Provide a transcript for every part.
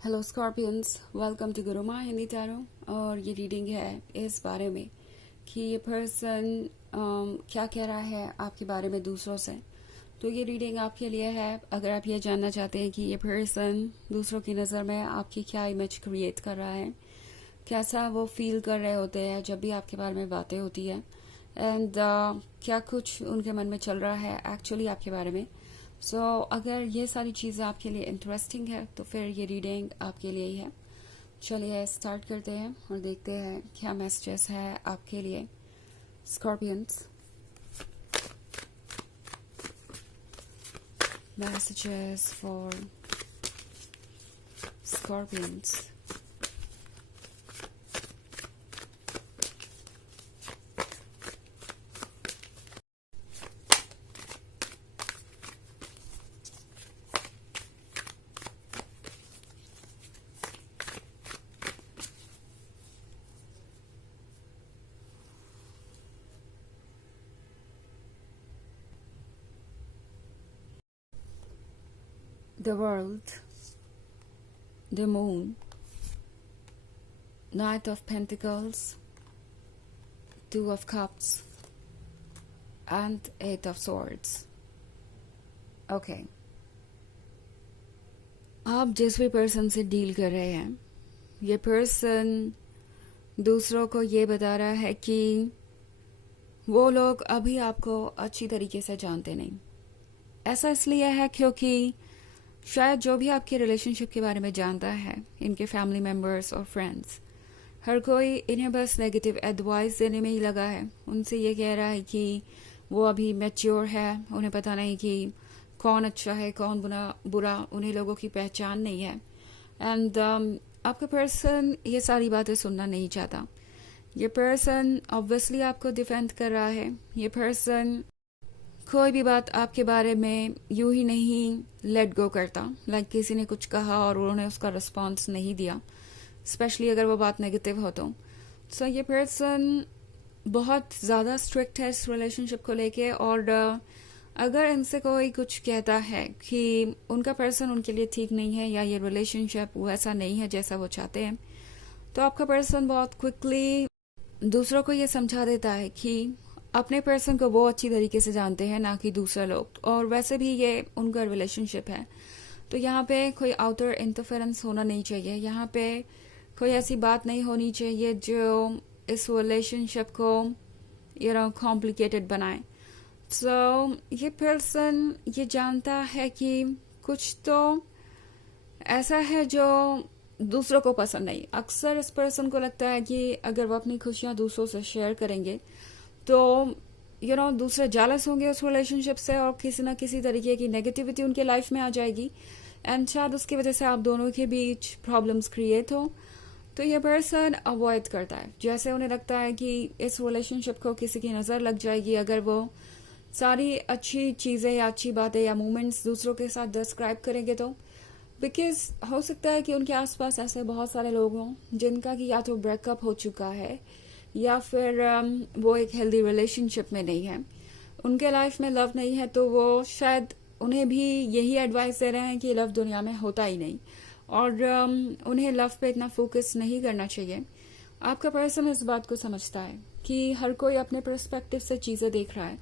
Hello Scorpions, welcome to Guruma Hindi tarot. और ये reading है इस बारे में कि ये पर्सन क्या कह रहा है आपके बारे में दूसरों से। तो ये रीडिंग आपके लिए है अगर आप ये जानना चाहते हैं कि ये पर्सन दूसरों की नज़र में आपकी क्या इमेज क्रिएट कर रहा है, कैसा वो फील कर रहे होते हैं जब भी आपके बारे में बातें होती है, एंड क्या कुछ उनके मन में चल रहा है एक्चुअली आपके बारे में। अगर ये सारी चीज़ें आपके लिए इंटरेस्टिंग है तो फिर ये रीडिंग आपके लिए ही है। चलिए स्टार्ट करते हैं और देखते हैं क्या मैसेजेस है आपके लिए scorpions. Messages for scorpions. The world, the moon, Knight of Pentacles, Two of Cups, and Eight of Swords. Okay. आप जिस भी पर्सन से डील कर रहे हैं, ये पर्सन दूसरों को ये बता रहा है कि वो लोग अभी आपको अच्छी तरीके से जानते नहीं। ऐसा इसलिए है क्योंकि शायद जो भी आपके रिलेशनशिप के बारे में जानता है, इनके फैमिली मेम्बर्स और फ्रेंड्स, हर कोई इन्हें बस नेगेटिव एडवाइस देने में ही लगा है। उनसे ये कह रहा है कि वो अभी मैच्योर है, उन्हें पता नहीं कि कौन अच्छा है कौन बुरा, उन्हें लोगों की पहचान नहीं है। एंड आपका पर्सन ये सारी बातें सुनना नहीं चाहता। ये पर्सन ऑब्वियसली आपको डिफेंड कर रहा है। ये पर्सन कोई भी बात आपके बारे में यूं ही नहीं लेट गो करता। लाइक किसी ने कुछ कहा और उन्होंने उसका रिस्पॉन्स नहीं दिया, स्पेशली अगर वो बात नेगेटिव हो तो। सो ये पर्सन बहुत ज़्यादा स्ट्रिक्ट है इस रिलेशनशिप को लेके। और अगर इनसे कोई कुछ कहता है कि उनका पर्सन उनके लिए ठीक नहीं है या ये रिलेशनशिप वैसा नहीं है जैसा वो चाहते हैं, तो आपका पर्सन बहुत क्विकली दूसरों को ये समझा देता है कि अपने पर्सन को वो अच्छी तरीके से जानते हैं, ना कि दूसरे लोग। और वैसे भी ये उनका रिलेशनशिप है, तो यहाँ पे कोई आउटर इंटरफेरेंस होना नहीं चाहिए। यहाँ पे कोई ऐसी बात नहीं होनी चाहिए जो इस रिलेशनशिप को कॉम्प्लिकेटेड बनाए। सो ये पर्सन ये जानता है कि कुछ तो ऐसा है जो दूसरों को पसंद नहीं। अक्सर इस पर्सन को लगता है कि अगर वो अपनी खुशियाँ दूसरों से शेयर करेंगे तो दूसरे जेलस होंगे उस रिलेशनशिप से और किसी ना किसी तरीके की नेगेटिविटी उनके लाइफ में आ जाएगी, एंड शायद उसकी वजह से आप दोनों के बीच प्रॉब्लम्स क्रिएट हो। तो ये पर्सन अवॉइड करता है। जैसे उन्हें लगता है कि इस रिलेशनशिप को किसी की नज़र लग जाएगी अगर वो सारी अच्छी चीज़ें या अच्छी बातें या मोमेंट्स दूसरों के साथ डिस्क्राइब करेंगे, तो बिकॉज हो सकता है कि उनके आसपास ऐसे बहुत सारे लोग हों जिनका कि या तो ब्रेकअप हो चुका है या फिर वो एक हेल्दी रिलेशनशिप में नहीं है, उनके लाइफ में लव नहीं है। तो वो शायद उन्हें भी यही एडवाइस दे रहे हैं कि लव दुनिया में होता ही नहीं और उन्हें लव पे इतना फोकस नहीं करना चाहिए। आपका पर्सन इस बात को समझता है कि हर कोई अपने पर्सपेक्टिव से चीज़ें देख रहा है,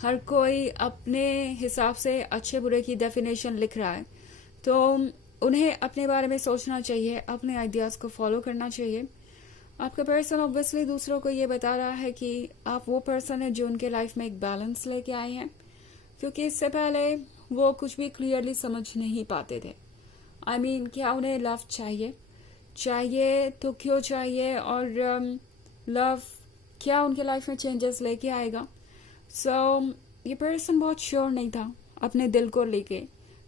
हर कोई अपने हिसाब से अच्छे बुरे की डेफिनेशन लिख रहा है। तो उन्हें अपने बारे में सोचना चाहिए, अपने आइडियाज़ को फॉलो करना चाहिए। आपका पर्सन ऑब्वियसली दूसरों को ये बता रहा है कि आप वो पर्सन है जो उनके लाइफ में एक बैलेंस लेके आए हैं, क्योंकि इससे पहले वो कुछ भी क्लियरली समझ नहीं पाते थे। I mean, क्या उन्हें लव चाहिए तो क्यों चाहिए, और लव क्या उनके लाइफ में चेंजेस लेके आएगा। ये पर्सन बहुत श्योर नहीं था अपने दिल को लेके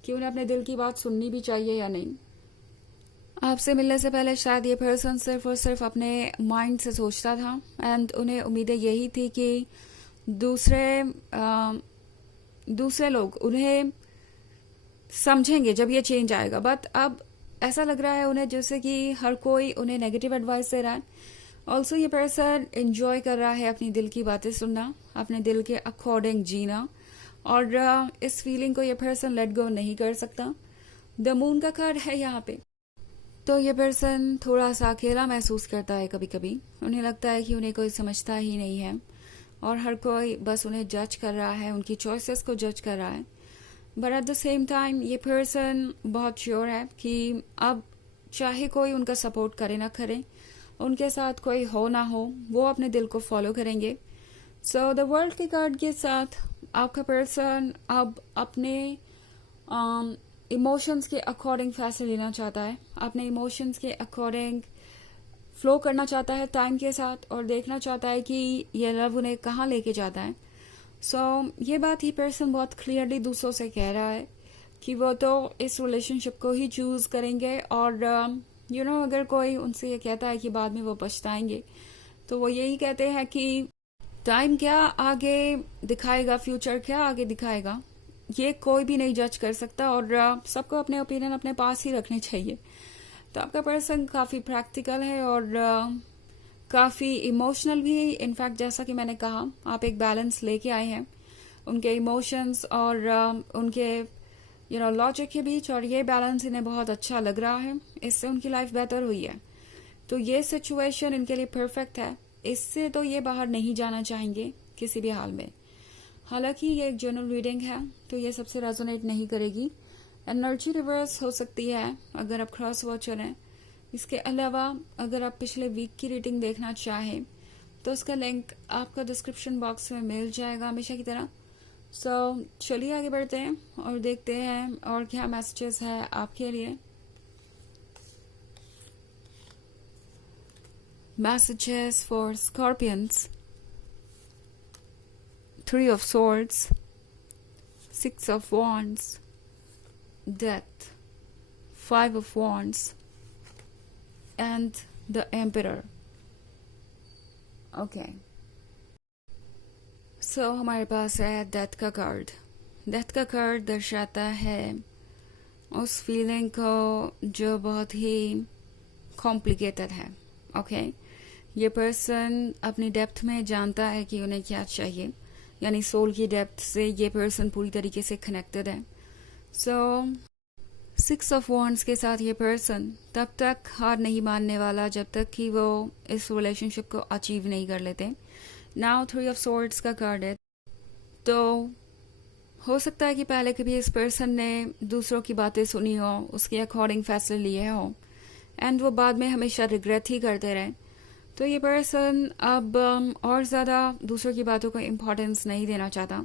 कि उन्हें अपने दिल की बात सुननी भी चाहिए या नहीं। आपसे मिलने से पहले शायद ये पर्सन सिर्फ और सिर्फ अपने माइंड से सोचता था, एंड उन्हें उम्मीदें यही थी कि दूसरे लोग उन्हें समझेंगे जब ये चेंज आएगा। बट अब ऐसा लग रहा है उन्हें जैसे कि हर कोई उन्हें नेगेटिव एडवाइस दे रहा है। ऑल्सो ये पर्सन एंजॉय कर रहा है अपनी दिल की बातें सुनना, अपने दिल के अकॉर्डिंग जीना, और इस फीलिंग को ये पर्सन लेट गो नहीं कर सकता। द मून का कार्ड है यहाँ पे, तो ये पर्सन थोड़ा सा अकेला महसूस करता है कभी कभी। उन्हें लगता है कि उन्हें कोई समझता ही नहीं है और हर कोई बस उन्हें जज कर रहा है, उनकी चॉइसेस को जज कर रहा है। But at the same time ये पर्सन बहुत श्योर है कि अब चाहे कोई उनका सपोर्ट करे ना करे, उनके साथ कोई हो ना हो, वो अपने दिल को फॉलो करेंगे। सो द वर्ल्ड के कार्ड के साथ आपका पर्सन अब अपने इमोशंस के अकॉर्डिंग फैसले लेना चाहता है, अपने इमोशंस के अकॉर्डिंग फ्लो करना चाहता है टाइम के साथ और देखना चाहता है कि ये लव उन्हें कहाँ लेके जाता है। सो ये बात ही पर्सन बहुत क्लियरली दूसरों से कह रहा है कि वो तो इस रिलेशनशिप को ही चूज करेंगे और अगर कोई उनसे ये कहता है कि बाद में वो पछताएंगे, तो वो यही कहते हैं कि टाइम क्या आगे दिखाएगा, फ्यूचर क्या आगे दिखाएगा, ये कोई भी नहीं जज कर सकता और सबको अपने ओपिनियन अपने पास ही रखने चाहिए। तो आपका पर्सन काफी प्रैक्टिकल है और काफी इमोशनल भी। इनफैक्ट जैसा कि मैंने कहा, आप एक बैलेंस लेके आए हैं उनके इमोशंस और उनके लॉजिक के बीच, और ये बैलेंस इन्हें बहुत अच्छा लग रहा है। इससे उनकी लाइफ बेहतर हुई है। तो ये सिचुएशन इनके लिए परफेक्ट है। इससे तो ये बाहर नहीं जाना चाहेंगे किसी भी हाल में। हालांकि ये एक जनरल रीडिंग है तो ये सबसे रेजोनेट नहीं करेगी। एनर्जी रिवर्स हो सकती है अगर आप क्रॉस वॉचर हैं। इसके अलावा अगर आप पिछले वीक की रीडिंग देखना चाहें तो उसका लिंक आपका डिस्क्रिप्शन बॉक्स में मिल जाएगा हमेशा की तरह। सो चलिए आगे बढ़ते हैं और देखते हैं और क्या मैसेजेस है आपके लिए। Messages for scorpions, 3 of Swords, 6 of Wands, Death, 5 of Wands, and the Emperor. Okay. So हमारे पास है डेथ का कार्ड। डेथ का कार्ड दर्शाता है उस फीलिंग को जो बहुत ही कॉम्प्लिकेटेड है। ओके, ये पर्सन अपनी डेप्थ में जानता है कि उन्हें क्या चाहिए, यानी सोल की डेप्थ से ये पर्सन पूरी तरीके से कनेक्टेड है। सो 6 of Wands के साथ ये पर्सन तब तक हार नहीं मानने वाला जब तक कि वो इस रिलेशनशिप को अचीव नहीं कर लेते। नाउ 3 of Swords का कार्ड है। तो हो सकता है कि पहले कभी इस पर्सन ने दूसरों की बातें सुनी हो, उसके अकॉर्डिंग फैसले लिए हो एंड वो बाद में हमेशा रिग्रेट ही करते रहे। तो ये पर्सन अब और ज़्यादा दूसरों की बातों को इम्पोर्टेंस नहीं देना चाहता।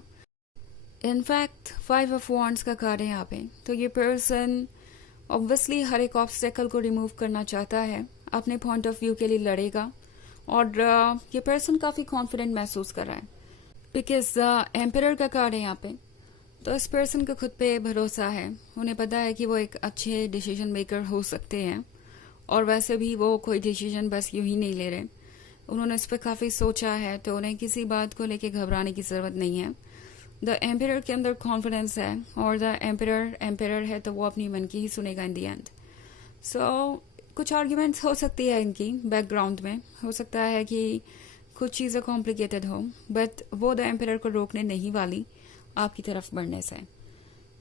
इनफैक्ट 5 of Wands का कार्ड है यहाँ पे। तो ये पर्सन ऑब्वियसली हर एक ऑब्स्टेकल को रिमूव करना चाहता है, अपने पॉइंट ऑफ व्यू के लिए लड़ेगा और ये पर्सन काफ़ी कॉन्फिडेंट महसूस कर रहा है बिकॉज एम्परर का कार्ड है यहाँ पे। तो इस पर्सन को खुद पे भरोसा है, उन्हें पता है कि वो एक अच्छे डिसीजन मेकर हो सकते हैं और वैसे भी वो कोई डिसीजन बस यूं ही नहीं ले रहे, उन्होंने इस पर काफ़ी सोचा है। तो उन्हें किसी बात को लेके घबराने की ज़रूरत नहीं है। द एम्परर के अंदर कॉन्फिडेंस है और द एम्परर है तो वो अपनी मन की ही सुनेगा इन दी एंड। सो कुछ आर्ग्यूमेंट्स हो सकती है इनकी बैकग्राउंड में, हो सकता है कि कुछ चीज़ें कॉम्प्लिकेटेड हो, बट वो द एम्परर को रोकने नहीं वाली आपकी तरफ बढ़ने से।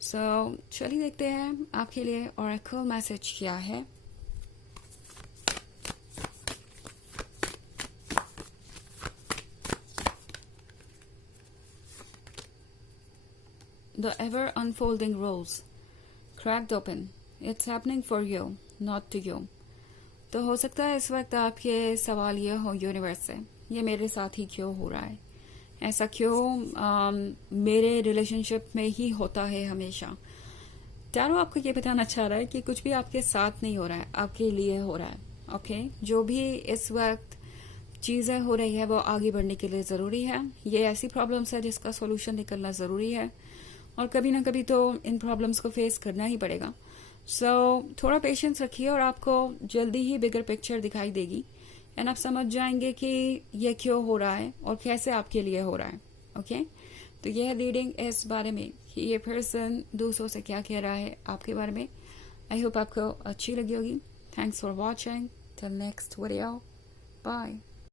सो चलिए देखते हैं आपके लिए ऑरेकल मैसेज क्या है। The ever unfolding rose, cracked open. It's happening for you, not to you. तो हो सकता है इस वक्त आपके सवाल ये हो यूनिवर्स से, ये मेरे साथ ही क्यों हो रहा है, ऐसा क्यों मेरे रिलेशनशिप में ही होता है हमेशा। टैरो आपको ये बताना चाह रहा है कि कुछ भी आपके साथ नहीं हो रहा है, आपके लिए हो रहा है। ओके, जो भी इस वक्त चीज़ें हो रही है वो आगे बढ़ने के लिए ज़रूरी है। ये ऐसी प्रॉब्लम्स है जिसका सोल्यूशन निकलना ज़रूरी है और कभी ना कभी तो इन प्रॉब्लम्स को फेस करना ही पड़ेगा। सो थोड़ा पेशेंस रखिए और आपको जल्दी ही बिगर पिक्चर दिखाई देगी एंड आप समझ जाएंगे कि ये क्यों हो रहा है और कैसे आपके लिए हो रहा है। ओके, तो यह रीडिंग इस बारे में कि ये पर्सन दूसरों से क्या कह रहा है आपके बारे में। आई होप आपको अच्छी लगी होगी। Thanks for watching, till next video, bye.